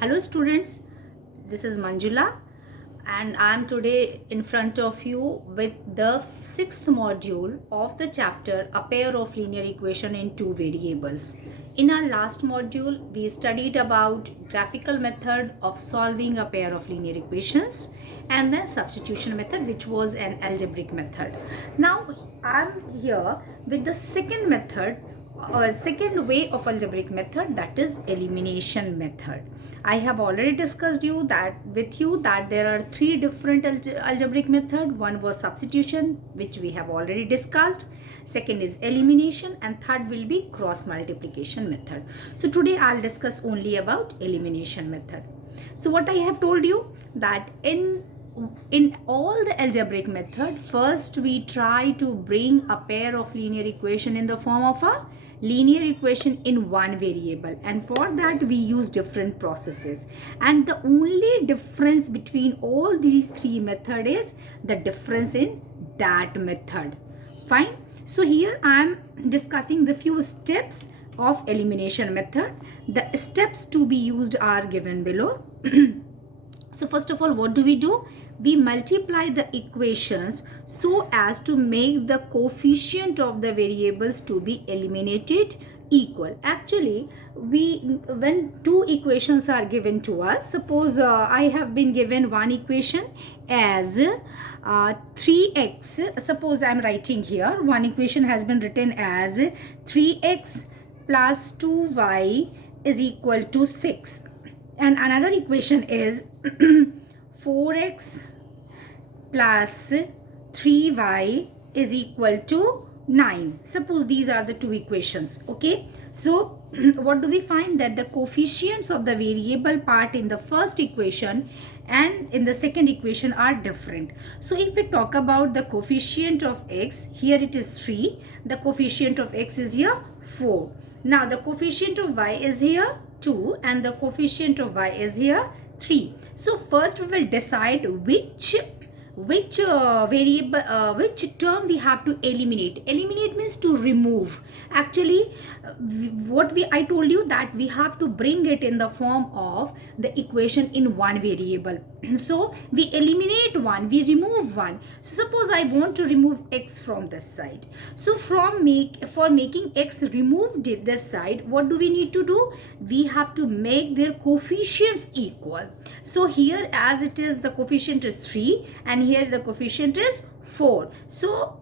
Hello students, this is Manjula and I am today in front of you with the sixth module of the chapter A Pair of Linear Equation in Two Variables. In our last module, we studied about graphical method of solving a pair of linear equations and then substitution method, which was an algebraic method. Now I am here with the second method, second way of algebraic method, that is elimination method. I have already discussed with you that there are three different algebraic method. One was substitution, which we have already discussed. Second is elimination, and third will be cross multiplication method. So today I'll discuss only about elimination method. So what I have told you that in all the algebraic method, first we try to bring a pair of linear equation in the form of a linear equation in one variable, and for that we use different processes, and the only difference between all these three methods is the difference in that method. Fine. So here I am discussing the few steps of elimination method. The steps to be used are given below. So first of all, what do? We multiply the equations so as to make the coefficient of the variables to be eliminated equal. Actually, when two equations are given to us, suppose I have been given one equation as 3x. Suppose I am writing here, one equation has been written as 3x plus 2y is equal to 6. And another equation is 4x plus 3y is equal to 9. Suppose these are the two equations. Okay. So what do we find? That the coefficients of the variable part in the first equation and in the second equation are different. So if we talk about the coefficient of x, here it is 3. The coefficient of x is here 4. Now the coefficient of y is here 2 and the coefficient of y is here 3. So first we will decide which variable, which term we have to eliminate. Eliminate means to remove. Actually, I told you that we have to bring it in the form of the equation in one variable. So we eliminate one, we remove one. So suppose I want to remove x from this side. So for making x removed this side, what do we need to do? We have to make their coefficients equal. So here, as it is, the coefficient is 3 and here the coefficient is 4. So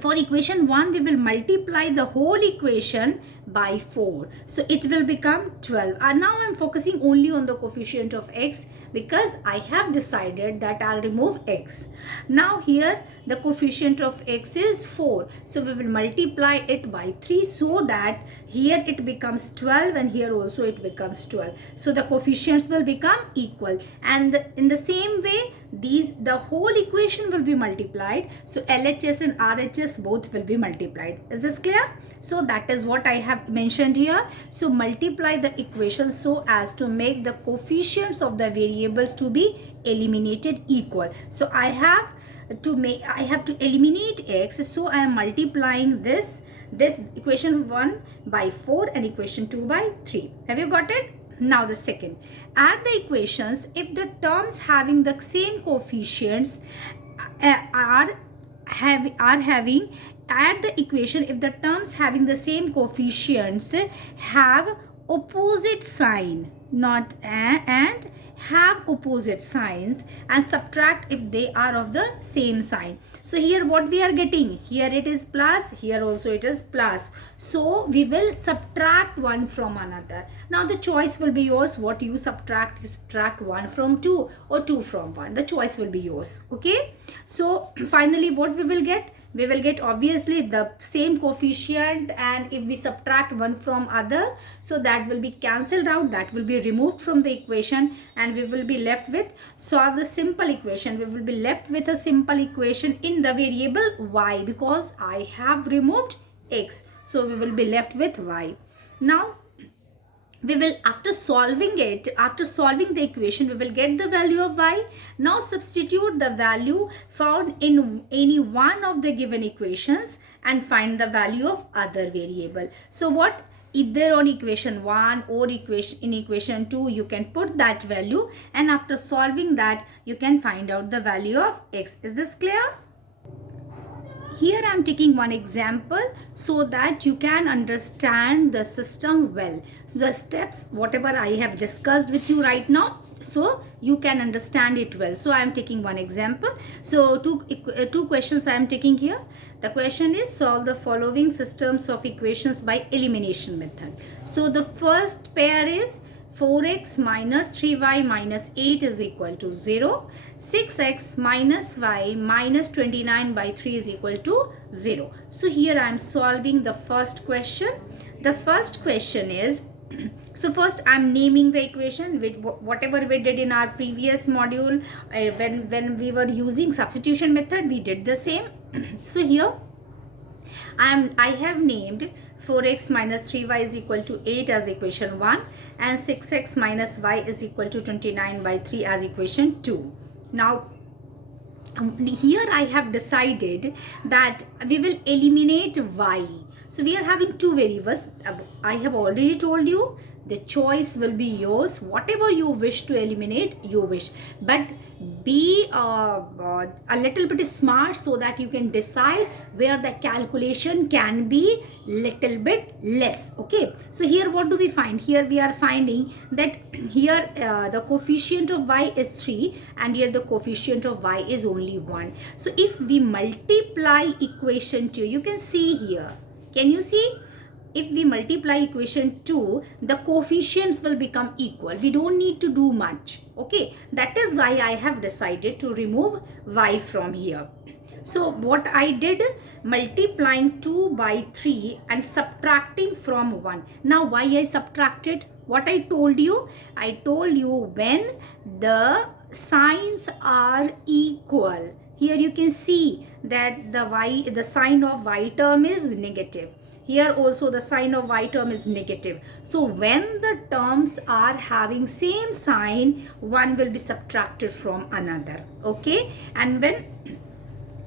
for equation 1, we will multiply the whole equation by 4. So it will become 12. And now I am focusing only on the coefficient of x because I have decided that I'll remove x. Now here the coefficient of x is 4. So we will multiply it by 3 so that here it becomes 12 and here also it becomes 12. So the coefficients will become equal. And in the same way, the whole equation will be multiplied. So LHS and RHS both will be multiplied. Is this clear? So that is what I have mentioned here. So multiply the equation so as to make the coefficients of the variables to be eliminated equal. So I have to eliminate x, so I am multiplying this equation 1 by 4 and equation 2 by 3. Have you got it? Now the second, add the equations if the terms having the same coefficients add the equation if the terms having the same coefficients have opposite sign, not and have opposite signs, and subtract if they are of the same sign. So here what we are getting, here it is plus, here also it is plus. So we will subtract one from another. Now the choice will be yours. What you subtract 1 from 2 or 2 from 1. The choice will be yours. Okay. So finally what we will get? We will get obviously the same coefficient, and if we subtract one from other, so that will be cancelled out, that will be removed from the equation, and we will be left with solve the simple equation. We will be left with a simple equation in the variable y because I have removed x. So we will be left with y. Now we will, after solving the equation, we will get the value of y. Now substitute the value found in any one of the given equations and find the value of other variable. So what? either on equation 1 or in equation 2 you can put that value, and after solving that you can find out the value of x. Is this clear? Here I am taking one example so that you can understand the system well. So the steps, whatever I have discussed with you right now, so you can understand it well. So I am taking one example. So two questions I am taking here. The question is, solve the following systems of equations by elimination method. So the first pair is 4x minus 3y minus 8 is equal to 0. 6x minus y minus 29 by 3 is equal to 0. So here I am solving the first question. The first question is, so first I am naming the equation, which whatever we did in our previous module, when we were using substitution method, we did the same. So here I have named 4x minus 3y is equal to 8 as equation 1 and 6x minus y is equal to 29 by 3 as equation 2. Now here I have decided that we will eliminate y. So we are having two variables. I have already told you the choice will be yours. Whatever you wish to eliminate, you wish. But be a little bit smart so that you can decide where the calculation can be little bit less. Okay. So here what do we find? Here we are finding that here the coefficient of y is 3 and here the coefficient of y is only 1. So if we multiply equation 2, you can see here. Can you see? If we multiply equation 2, the coefficients will become equal. We don't need to do much. Okay. That is why I have decided to remove y from here. So what I did, multiplying 2 by 3 and subtracting from 1. Now why I subtracted? What I told you? I told you when the signs are equal. Here you can see that the sign of y term is negative. Here also the sign of y term is negative. So when the terms are having same sign, one will be subtracted from another. Okay. And when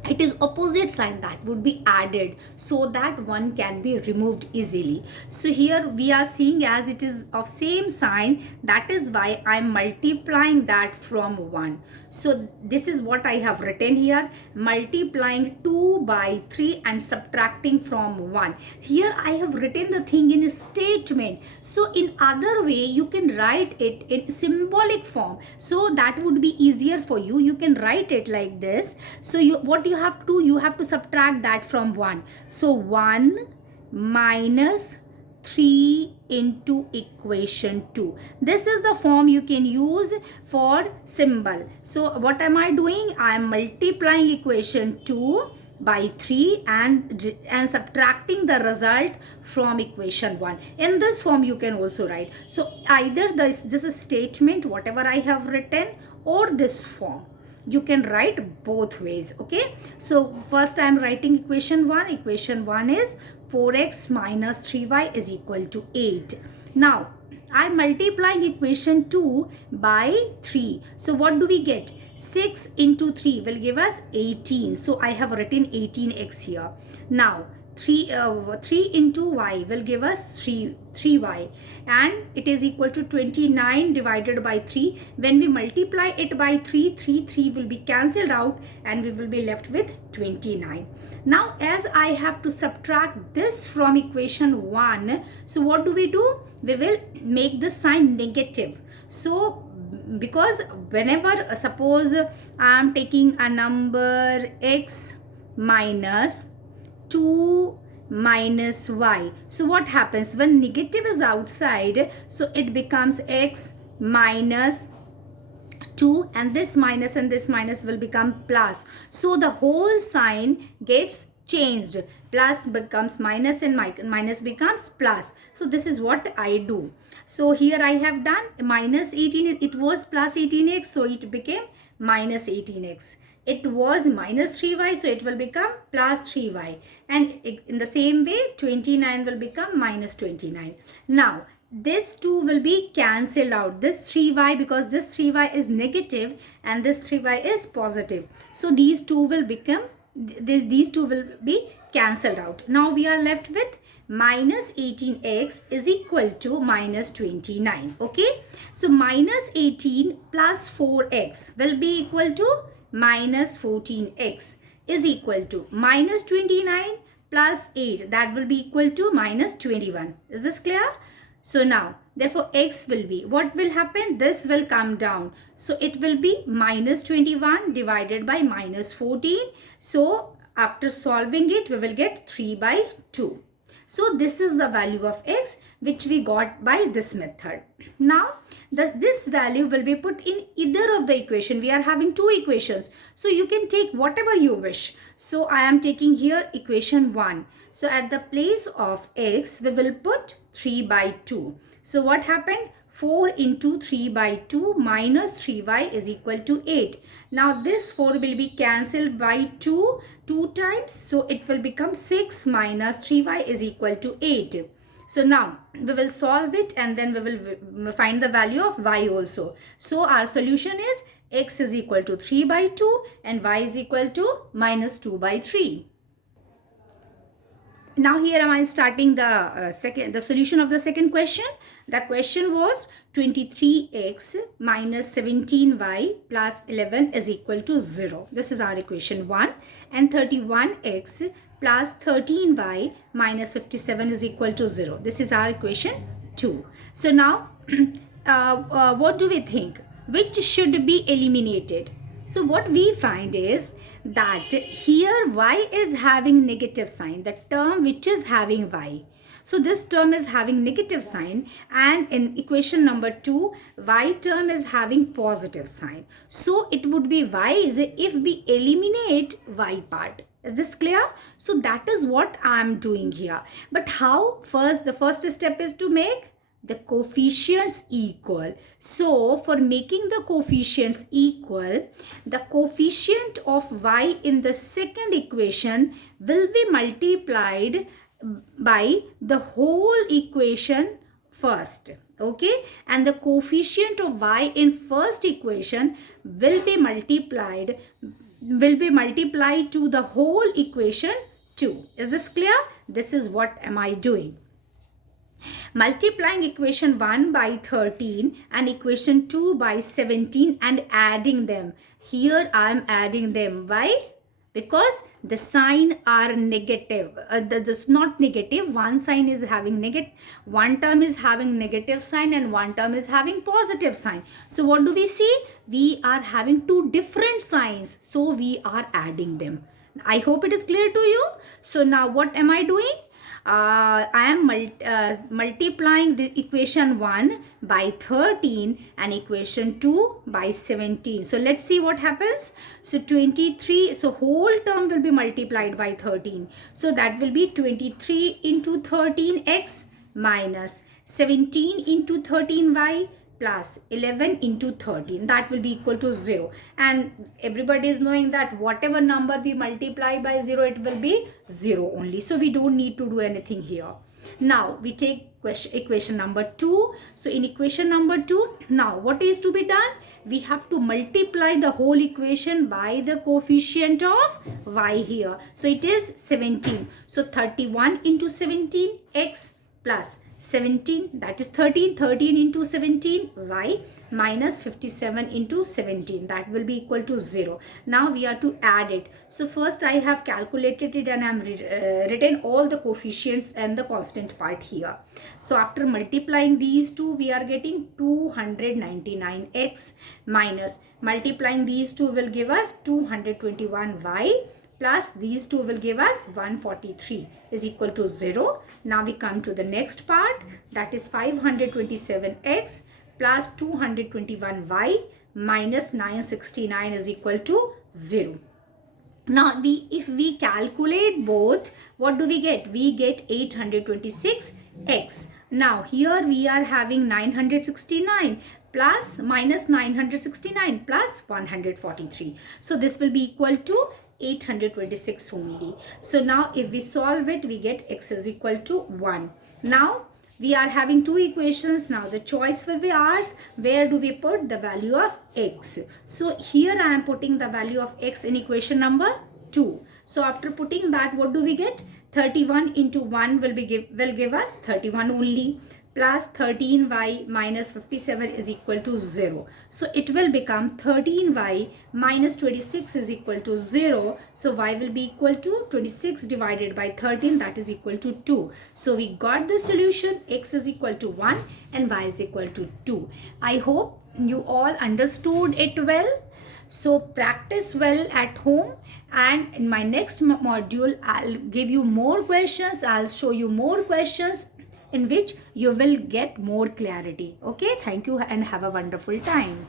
it is opposite sign, that would be added so that one can be removed easily. So here we are seeing as it is of same sign, that is why I am multiplying that from 1. So this is what I have written here, multiplying 2 by 3 and subtracting from 1. Here I have written the thing in a statement. So in other way you can write it in symbolic form. So that would be easier for you. You can write it like this. So what you have to do, you have to subtract that from 1. So 1 minus 3 into equation 2. This is the form you can use for symbol. So what am I doing? I am multiplying equation 2 by 3 and subtracting the result from equation 1. In this form you can also write. So either this is statement, whatever I have written, or this form. You can write both ways. Okay. So first I am writing equation 1. Equation 1 is 4x minus 3y is equal to 8. Now I am multiplying equation 2 by 3. So what do we get? 6 into 3 will give us 18. So I have written 18x here. Now 3 into y will give us 3y, and it is equal to 29 divided by 3. When we multiply it by 3 will be cancelled out and we will be left with 29. Now as I have to subtract this from equation 1, so what do? We will make the sign negative. So because whenever suppose I am taking a number x minus 2 minus y. So what happens when negative is outside? So it becomes x minus 2 and this minus will become plus. So the whole sign gets changed. Plus becomes minus and minus becomes plus. So this is what I do. So here I have done minus 18. It was plus 18x. So it became minus 18x. It was minus 3y, so it will become plus 3y. And in the same way, 29 will become minus 29. Now, this 2 will be cancelled out. This 3y, because this 3y is negative and this 3y is positive. So, these two will become, these two will be cancelled out. Now, we are left with minus 18x is equal to minus 29. Okay, so minus 18 plus 4x will be equal to minus 14x is equal to minus 29 plus 8, that will be equal to minus 21. Is this clear? So now, therefore, x will be, what will happen? This will come down. So it will be minus 21 divided by minus 14. So after solving it, we will get 3 by 2. So this is the value of x which we got by this method. Now this value will be put in either of the equation. We are having two equations. So you can take whatever you wish. So I am taking here equation 1. So at the place of x we will put 3 by 2. So what happened? 4 into 3 by 2 minus 3y is equal to 8. Now this 4 will be cancelled by 2 times. So it will become 6 minus 3y is equal to 8. So now we will solve it and then we will find the value of y also. So our solution is x is equal to 3 by 2 and y is equal to minus 2 by 3. Now here am I starting the solution of the second question. The question was 23x minus 17y plus 11 is equal to 0. This is our equation 1. And 31x plus 13y minus 57 is equal to 0. This is our equation 2. So now what do we think? Which should be eliminated? So what we find is that here y is having negative sign, the term which is having y. So this term is having negative sign, and in equation number 2, y term is having positive sign. So it would be wise if we eliminate y part. Is this clear? So that is what I am doing here. But how? First, the first step is to make the coefficients equal. So for making the coefficients equal, the coefficient of y in the second equation will be multiplied by the whole equation first. Okay, and the coefficient of y in first equation will be multiplied to the whole equation 2. Is this clear? This is what am I doing. Multiplying equation 1 by 13 and equation 2 by 17 and adding them. Here I am adding them. Why? Because the sign are negative. This not negative. One sign is having negative. One term is having negative sign and one term is having positive sign. So what do we see? We are having two different signs. So we are adding them. I hope it is clear to you. So now what am I doing? I am multiplying the equation 1 by 13 and equation 2 by 17. So let's see what happens. So 23, so whole term will be multiplied by 13. So that will be 23 into 13x minus 17 into 13y plus 11 into 13, that will be equal to 0. And everybody is knowing that whatever number we multiply by 0, it will be 0 only. So we don't need to do anything here. Now we take equation number 2. So in equation number 2, now what is to be done? We have to multiply the whole equation by the coefficient of y here. So it is 17. So 31 into 17 x plus 17, that is 13 into 17 y minus 57 into 17, that will be equal to 0. Now we are to add it. So first I have calculated it and I am written all the coefficients and the constant part here. So after multiplying these two, we are getting 299x minus multiplying these two will give us 221y plus these two will give us 143 is equal to 0. Now we come to the next part, that is 527x plus 221y minus 969 is equal to 0. Now if we calculate both, what do we get? We get 826x. Now here we are having 969 plus minus 969 plus 143. So this will be equal to 826 only. So now if we solve it, we get x is equal to 1. Now we are having two equations. Now the choice will be ours. Where do we put the value of x? So here I am putting the value of x in equation number 2. So after putting that, what do we get? 31 into 1 will give us 31 only, plus 13y minus 57 is equal to 0. So it will become 13y minus 26 is equal to 0. So y will be equal to 26 divided by 13, that is equal to 2. So we got the solution, x is equal to 1 and y is equal to 2. I hope you all understood it well. So practice well at home, and in my next module I'll give you more questions. I'll show you more questions in which you will get more clarity. Okay, thank you and have a wonderful time.